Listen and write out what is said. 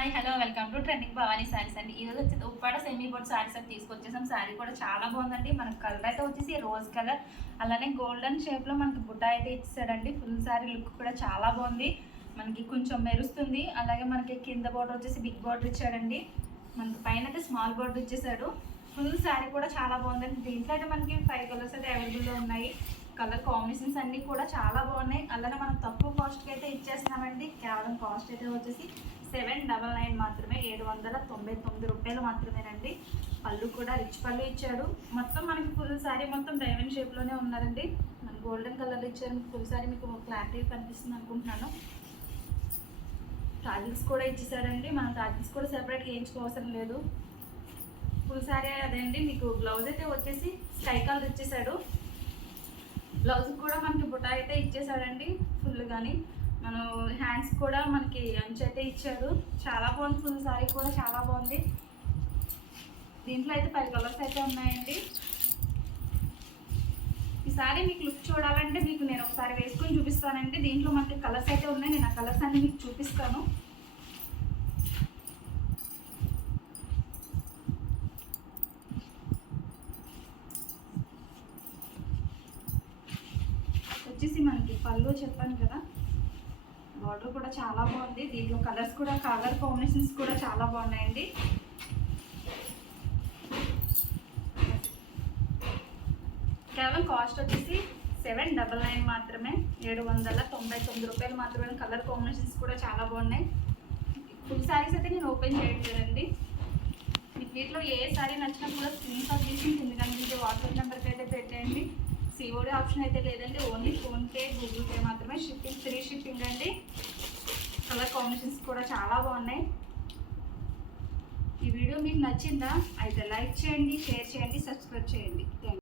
Hi hello welcome to trending Bhavani sarees అండి. ఈరోజు వచ్చి ఉప్పాడ సెమీ బోర్డ్ శారీస్ అని తీసుకొచ్చేసాం. శారీ కూడా చాలా బాగుందండి. మనకు కలర్ అయితే వచ్చేసి రోజ్ కలర్ అలానే గోల్డెన్ షేప్లో మనకి బుట్ట అయితే ఇచ్చాడండి ఫుల్ శారీ లుక్ కూడా చాలా బాగుంది. మనకి కొంచెం మెరుస్తుంది. అలాగే మనకి కింద బోర్డర్ వచ్చేసి బిగ్ బోర్డర్ ఇచ్చాడండి. మనకి పైన అయితే స్మాల్ బోర్డర్ ఇచ్చేసాడు. ఫుల్ శారీ కూడా చాలా బాగుందండి. దీంట్లో అయితే మనకి ఫైవ్ కలర్స్ అయితే అవైలబుల్లో ఉన్నాయి. కలర్ కాంబినేషన్స్ అన్నీ కూడా చాలా బాగున్నాయి. అలానే మనం తక్కువ కాస్ట్కి అయితే ఇచ్చేస్తున్నామండి. కేవలం కాస్ట్ అయితే వచ్చేసి సెవెన్ డబల్ నైన్ మాత్రమే ఏడు వందల తొంభై తొమ్మిది రూపాయలు మాత్రమేనండి. పళ్ళు కూడా రిచ్ పళ్ళు ఇచ్చాడు. మొత్తం మనకి ఫుల్ శారీ మొత్తం డైమండ్ షేప్లోనే ఉన్నారండి. మన గోల్డెన్ కలర్ ఇచ్చారు. ఫుల్ శారీ మీకు క్లారిటీ కనిపిస్తుంది అనుకుంటున్నాను. టాజిల్స్ కూడా ఇచ్చేసాడండి. మనం టాజిల్స్ కూడా సెపరేట్గా వేయించుకోవసరం లేదు. ఫుల్ శారీ అదేండి మీకు బ్లౌజ్ అయితే వచ్చేసి స్కై కలర్ ఇచ్చేసాడు. బ్లౌజ్ కూడా మనకి బుటా అయితే ఇచ్చేసాడండి. ఫుల్ కానీ మనం హ్యాండ్స్ కూడా మనకి అంచు అయితే ఇచ్చాడు. చాలా బాగుంది ఫుల్ సారీ కూడా చాలా బాగుంది. దీంట్లో అయితే పది కలర్స్ అయితే ఉన్నాయండి. ఈ సారీ మీకు లుక్ చూడాలంటే మీకు నేను ఒకసారి వేసుకొని చూపిస్తానండి. దీంట్లో మనకి కలర్స్ అయితే ఉన్నాయి. నేను ఆ కలర్స్ అన్ని మీకు చూపిస్తాను. వచ్చేసి మనకి పళ్ళు చెప్పాను కదా. బార్డర్ కూడా చాలా బాగుంది. దీంట్లో కలర్స్ కూడా కలర్ కాంబినేషన్స్ కూడా చాలా బాగున్నాయండి. కేవలం కాస్ట్ వచ్చేసి సెవెన్ డబల్ నైన్ మాత్రమే ఏడు వందల తొంభై తొమ్మిది రూపాయలు మాత్రమే కలర్ కాంబినేషన్స్ కూడా చాలా బాగున్నాయి. ఫుల్ శారీస్ అయితే నేను ఓపెన్ చేయట్లేదండి మీకు వీటిలో ఏ శారీ నచ్చినా కూడా స్క్రీన్ షాట్ తీసి కింద కనిపించే వాట్సాప్ నెంబర్కి అయితే పెట్టేయండి. సిఓడి ఆప్షన్ అయితే లేదండి. ఓన్లీ ఫోన్పే కాంబినేషన్స్ కూడా చాలా బాగున్నాయి. ఈ వీడియో మీకు నచ్చిందా? అయితే లైక్ చేయండి షేర్ చేయండి సబ్స్క్రైబ్ చేయండి. థ్యాంక్